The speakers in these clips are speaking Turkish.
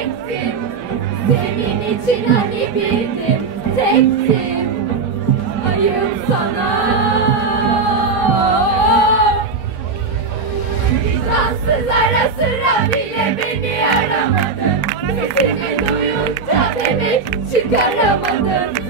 tektim Senin için hani bildim tektim Ayım sana. Vicdansız ara sıra bile beni aramadın. Sesimi duyunca demek çıkaramadın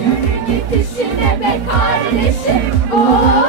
Yürü git işine be kardeşim. Oh.